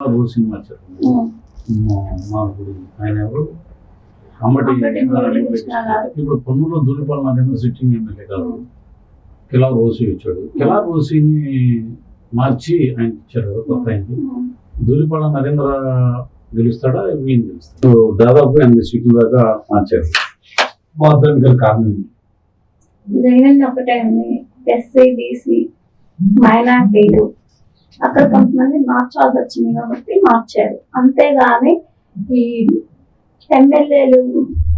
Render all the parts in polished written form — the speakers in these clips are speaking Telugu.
సినిమా చెప్పండి. మాగుడి ఆయన ఎవరు అమ్మటి ఇప్పుడు పొన్నులో దూలిపాల నరేంద్ర సిట్టింగ్ ఎమ్మెల్యే కాదు, కిలా రోసి వచ్చాడు. కిలా రోసిని మార్చి ఆయన ఇచ్చారు కొత్త ఆయనకి. దూలిపాల నరేంద్ర గెలుస్తాడా, ఈయన గెలుస్తాడు. దాదాపు 8 సీట్ల దాకా మార్చారు. దానికి కారణం జగన్ ఒకటే ఉంది, ఎస్సీ బీసీ మైనార్టీలు అక్కడ కొంతమంది మార్చాల్సి వచ్చింది కాబట్టి మార్చారు. అంతేగాని ఈ ఎమ్మెల్యేలు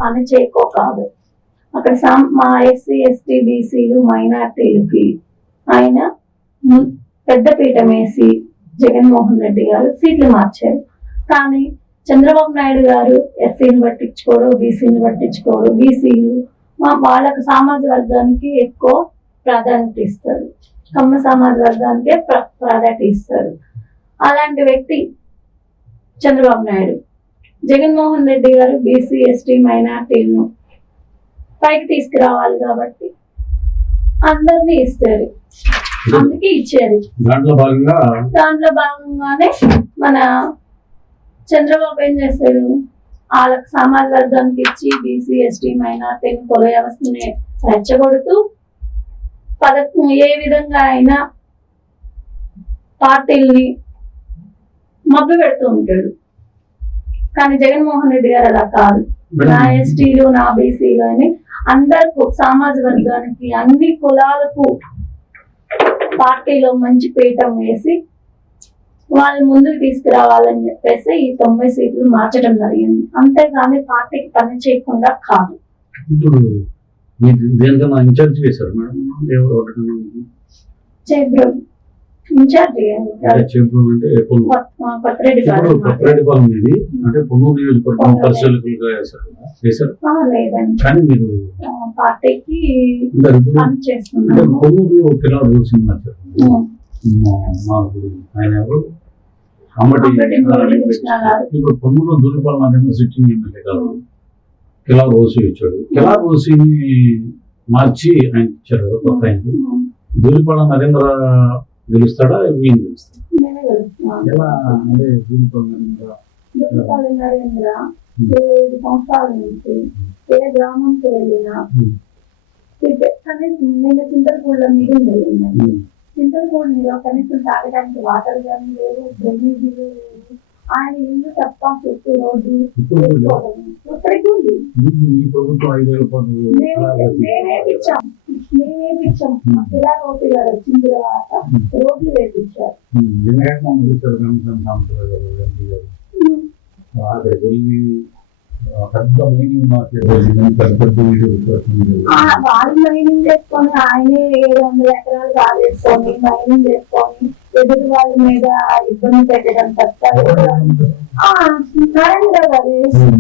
పని చేయకో కాదు. అక్కడ మా ఎస్సీ ఎస్టీ బీసీలు మైనార్టీలకి ఆయన పెద్దపీఠం వేసి జగన్మోహన్ రెడ్డి గారు సీట్లు మార్చారు. కానీ చంద్రబాబు నాయుడు గారు ఎస్సీని పట్టించుకోడు, బీసీని పట్టించుకోడు. బీసీలు వాళ్ళకు సామాజిక వర్గానికి ఎక్కువ ప్రాధాన్యత ఇస్తారు, కమ్మ సమాజ వర్గానికే ప్రాధాన్యత ఇస్తారు. అలాంటి వ్యక్తి చంద్రబాబు నాయుడు. జగన్మోహన్ రెడ్డి గారు బీసీ ఎస్టీ మైనార్టీలను పైకి తీసుకురావాలి కాబట్టి అందరినీ ఇస్తారు, అందుకే ఇచ్చారు. దాంట్లో భాగంగానే మన చంద్రబాబు ఏం చేశాడు, వాళ్ళకి సమాజ వర్గానికి ఇచ్చి బీసీ ఎస్టీ మైనార్టీని కుల వ్యవస్థని రెచ్చగొడుతూ ఏ విధంగా అయినా పార్టీల్ని మభ్య పెడుతూ ఉంటాడు. కానీ జగన్మోహన్ రెడ్డి గారు అలా కాదు. నా ఎస్టీలు నా బీసీలు అని అందరికీ సామాజిక వర్గానికి అన్ని కులాలకు పార్టీలో మంచి పీఠం వేసి వాళ్ళని ముందుకు తీసుకురావాలని చెప్పేసి ఈ 9 సీట్లు మార్చడం జరిగింది. అంతేగాని పార్టీకి పని చేయకుండా కాదు. ఇన్ఛార్జ్ చేశారు మేడం, కొత్తరెడ్డిపాలెం అనేది అంటే పొన్నూరు నియోజకవర్గం పరిశీలకులుగా చేశారు. కానీ మీరు పార్టీకి పొన్నూరులో కిలా సినిమా మాగుడి ఆయన ఎవరు అమ్మటి ఇప్పుడు పొన్నులో దూలిపాల నరేంద్ర సిట్టింగ్ ఎమ్మెల్యే కాదు, కిలా రోసి వచ్చాడు. కిలా రోసిని మార్చి ఆయన ఇచ్చారు కొత్త ఆయనకి. దూలిపాల నరేంద్ర గెలుస్తాడా, ఈయన గెలుస్తాడు? ఎలా అంటే దూలిపాల నరేంద్ర 25 సంవత్సరాల నుంచి ఏ గ్రామంకి వెళ్ళినా నేను చింతలపూడిలో మీటింగ్ వెళ్ళిందండి. చింతలపూడిలో కనీసం తాగడానికి వాటర్ కానీ లేవు, డ్రైనేజీలు లేవు. ఆయన ఇల్లు తప్ప చుట్టూ రోడ్డు ఇప్పటికీ ఉంది. మేమేపించాం ఇలా రోడ్డు గారు వచ్చిన తర్వాత రోడ్లు వేపించారు. వాళ్ళు మైనింగ్ చేసుకొని ఆయనే 700 ఎకరాలు కాదేసుకొని మైనింగ్ చేసుకొని ఎదుటి వాళ్ళ మీద ఇబ్బంది పెట్టడం తప్ప నరేంద్ర గారు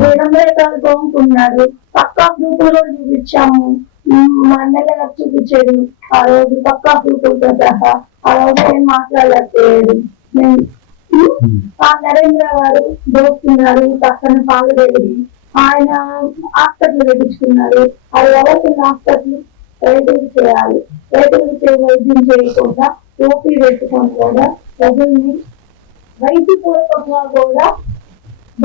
700 ఎకరాలు తోముకున్నాడు. పక్కా ప్రూఫ్లు కూడా చూపించాము, ఎమ్మెల్యే గారు చూపించాడు. ఆ రోజు పక్కా ప్రూఫ్లతో సహా ఆ రోజు ఏం మాట్లాడలేకపోయాడు. ఆ నరేంద్ర గారు దోస్తున్నారు, పక్కన పాలు వెళ్ళి ఆయన హాస్పిటల్ పెట్టించుకున్నారు. అది ఎవరికి హాస్పిటల్ రైతులకు చేయాలి, రైతులకు వైద్యం చేయకుండా ఓపీ పెట్టుకొని కూడా ప్రజల్ని వైద్యపూర్వకంగా కూడా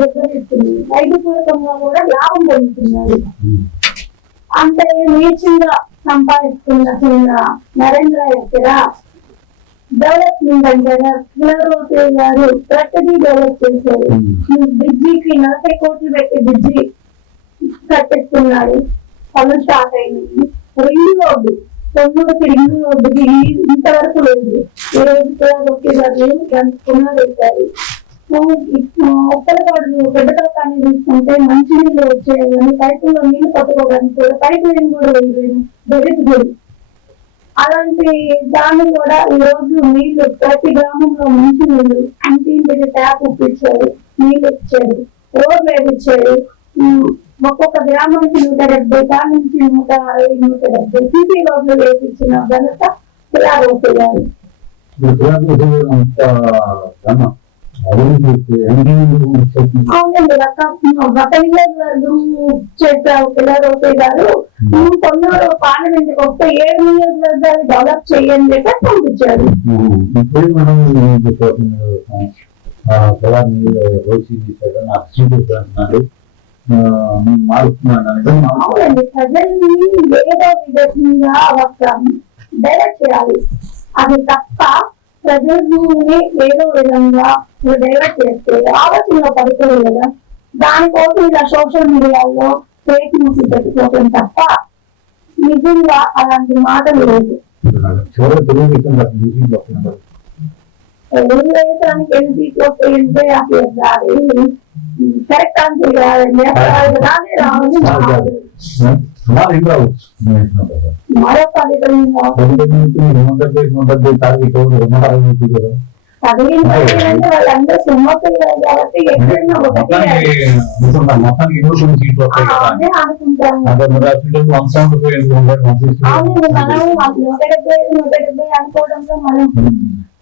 దగ్గరిస్తుంది, వైద్యపూర్వకంగా కూడా లాభం పొందుతున్నారు. అంటే నీచంగా సంపాదిస్తున్న నరేంద్ర దగ్గర డెవలప్మెంట్ అంటారా, కిలారోసి గారు ప్రతిదీ డెవలప్ చేశారు. బ్రిడ్జికి 40 కోట్లు పెట్టి బ్రిడ్జి కట్టిస్తున్నారు. పనులు స్టార్ట్ అయింది. రింగ్ రోడ్డు పొన్నూరుకి రింగ్ రోడ్డుకి ఇంతవరకు లేదు. ఈ రోజు కిలారోసి గారు పునరుద్ధరించారు. ఒక్కరిపాడు గడ్డతోకాన్ని తీసుకుంటే మంచినీళ్ళు వచ్చాయి, కానీ పైపుల్లో నీళ్లు పట్టుకోవడానికి కూడా పైపు లైన్ కూడా వేయలేదు, దొరికి. అలాంటి దాన్ని కూడా ఈ రోజు నీళ్లు ప్రతి గ్రామంలో మంచి నీళ్లు ఇంటింటికి ట్యాప్ ఇప్పించారు, నీళ్లు ఇచ్చారు, రోడ్లు వేపించారు. ఒక్కొక్క గ్రామానికి 170 కాడ నుంచి 160, 170 సిటీ రోడ్లు వేపించిన ఘనత కిలారోసి గారు. అవునండి, గత నియోజకవర్గం చేశారు కిలారోసి గారు. కొన్నారు పార్లమెంట్కి వస్తే 7 నియోజకవర్గాలు డెవలప్ చేయండి చెప్పి పంపించారు. పొలాన్ని రోజు తీసాడు నాకు సీరియస్ అంటున్నాడు మారుతున్నాడు అవునండి, ప్రజల్ని ఏదో విధంగా ఒక డైరెక్ట్ చేయాలి. అది తప్ప ప్రజల్ని ఏదో విధంగా డైరెక్ట్ చేస్తే ఆలోచనలో పడుతుంది కదా. దానికోసం ఇలా సోషల్ మీడియాలో ఫేక్ న్యూస్ పెట్టుకోవడం తప్ప నిజంగా అలాంటి మాటలు లేదు. తెలుగుదేశానికి ఎన్నికలో పోయింటే అసలు కరెక్ట్ ఆన్సర్ కాదండి. రానే రావాలి మరొక వాళ్ళందరూ సుమ్మతులు కాబట్టి ఎక్కడైనా ఒకటి మొత్తానికి ఎన్నో కొన్ని సీట్లు వస్తాయి కదా అనుకుంటాము. మనం 170 అనుకోవడంలో మనం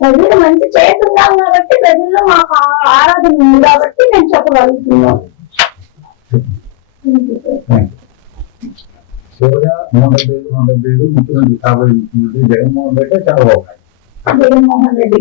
ప్రజలు మంచి చేస్తున్నాం కాబట్టి ప్రజల్లో మాకు ఆరాధన ఉంది కాబట్టి నేను చెప్పగలుగుతున్నాను. చివరిగా 175 ముఖ్యమంత్రి కాబోయే ముఖ్యమంత్రి జగన్మోహన్ రెడ్డి చంద్రబాబు నాయుడు. జగన్మోహన్ రెడ్డి